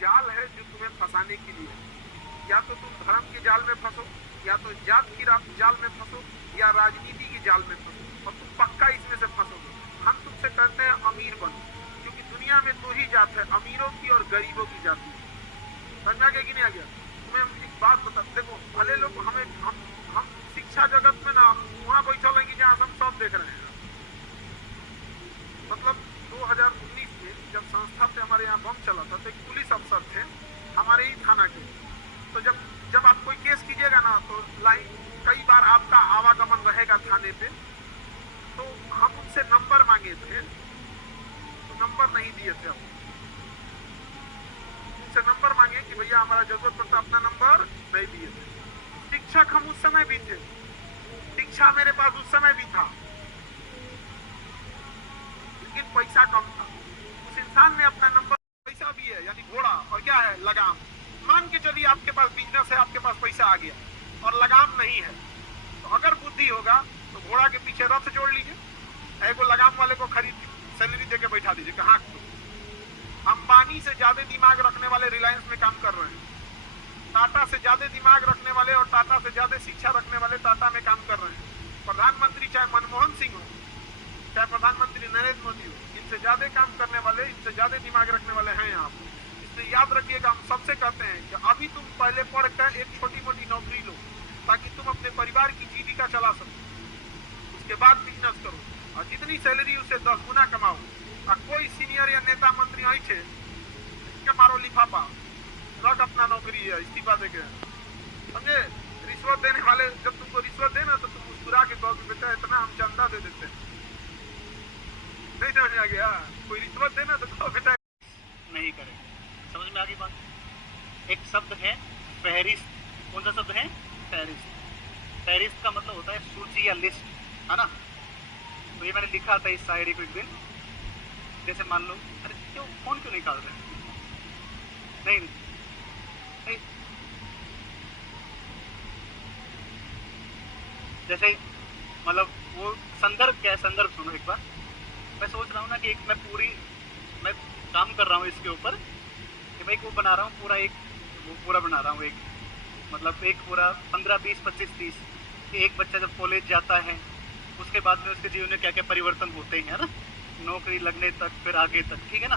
जाल है जो तुम्हें फंसाने के लिए है। या तो तुम धर्म के जाल में फंसो, या तो जात की जाल में फंसो, या राजनीति के जाल में फंसो, और तुम पक्का इसमें से फंसोगे। हम तुमसे कहते हैं अमीर बनो, क्योंकि दुनिया में दो ही जात है, अमीरों की और गरीबों की जाति। समझ आ गया कि नहीं आ गया? तुम्हें एक बात बता, देखो भले लोग हम शिक्षा जगत में ना वहां बैठल हैं जहां हम सब देख रहे हैं। मतलब 2019 में जब संस्था पे हमारे यहाँ बम चला था तो एक पुलिस अफसर थे हमारे ही थाना के। तो जब आप कोई केस कीजिएगा ना तो लाइन कई बार आपका आवागमन रहेगा थाने पे, तो हम उनसे नंबर मांगे थे तो नंबर नहीं दिए थे। हम उनसे नंबर मांगे कि भैया हमारा जरूरत पड़ता, अपना नंबर नहीं दिए थे। शिक्षक हम उस समय भी थे, शिक्षा मेरे पास उस समय भी था, लेकिन पैसा कम था। उस इंसान ने अपना नंबर, पैसा भी है यानी घोड़ा, और क्या है लगाम। मान के चलिए आपके पास बिजनेस है, आपके पास पैसा आ गया और लगाम नहीं है, तो अगर बुद्धि होगा तो घोड़ा के पीछे रथ जोड़ लीजिए, एगो लगाम वाले को खरीद सैलरी देके बैठा दीजिए। कहाँ अंबानी से ज्यादा दिमाग रखने वाले रिलायंस में काम कर रहे हैं, टाटा से ज्यादा दिमाग रखने वाले और टाटा से ज्यादा शिक्षा रखने वाले टाटा में काम कर रहे हैं। प्रधानमंत्री चाहे मनमोहन सिंह हो, चाहे प्रधानमंत्री नरेंद्र मोदी हो, इनसे ज्यादा काम करने वाले, इनसे ज्यादा दिमाग रखने वाले हैं यहाँ पर। इसलिए याद रखिएगा, हम सबसे कहते हैं कि अभी तुम पहले पढ़कर एक छोटी मोटी नौकरी लो ताकि तुम अपने परिवार की जीविका चला सको, उसके बाद बिजनेस करो और जितनी सैलरी उससे 10 गुना कमाओ। और कोई सीनियर या नेता मंत्री आई थे इसके मारो लिफाफा रख अपना नौकरी है, इस्तीफा देके, समझे? रिश्वत देने वाले जब तुमको रिश्वत देना तो तुम मुस्कुरा के कहोगे बेटा इतना हम चंदा दे देते हैं। नहीं समझ आ गया? कोई रिश्वत देना तो कहो बेटा नहीं करेंगे। समझ में आ गई बात? एक शब्द है फहरिस्त। कौन सा शब्द है? फहरिस्त। फहरिस्त का मतलब होता है सूची या लिस्ट, है ना? तो ये मैंने लिखा था इस शायरी को एक दिन, जैसे मान लो, अरे क्यों फोन क्यों निकाल रहे हैं? नहीं, जैसे मतलब वो संदर्भ क्या है, संदर्भ सुनो एक बार। मैं सोच रहा हूँ ना कि एक मैं काम कर रहा हूँ इसके ऊपर कि मैं वो बना रहा हूँ पूरा, एक वो पूरा बना रहा हूँ, एक मतलब एक पूरा 15, 20, 25, 30 कि एक बच्चा जब कॉलेज जाता है उसके बाद में उसके जीवन में क्या क्या परिवर्तन होते हैं, है ना, नौकरी लगने तक, फिर आगे तक, ठीक है ना।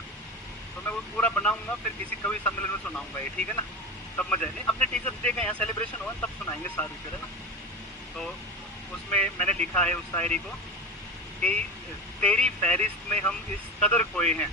तो मैं वो पूरा बनाऊंगा, फिर किसी कवि सम्मेलन में सुनाऊंगा ये, ठीक है ना। तब मजा है। अपने टीचर्स डे का यहाँ सेलिब्रेशन होगा तब सुनाएंगे सारी, फिर, है ना। तो उसमें मैंने लिखा है उस शायरी को कि तेरी फहरिस्त में हम इस कदर खोए हैं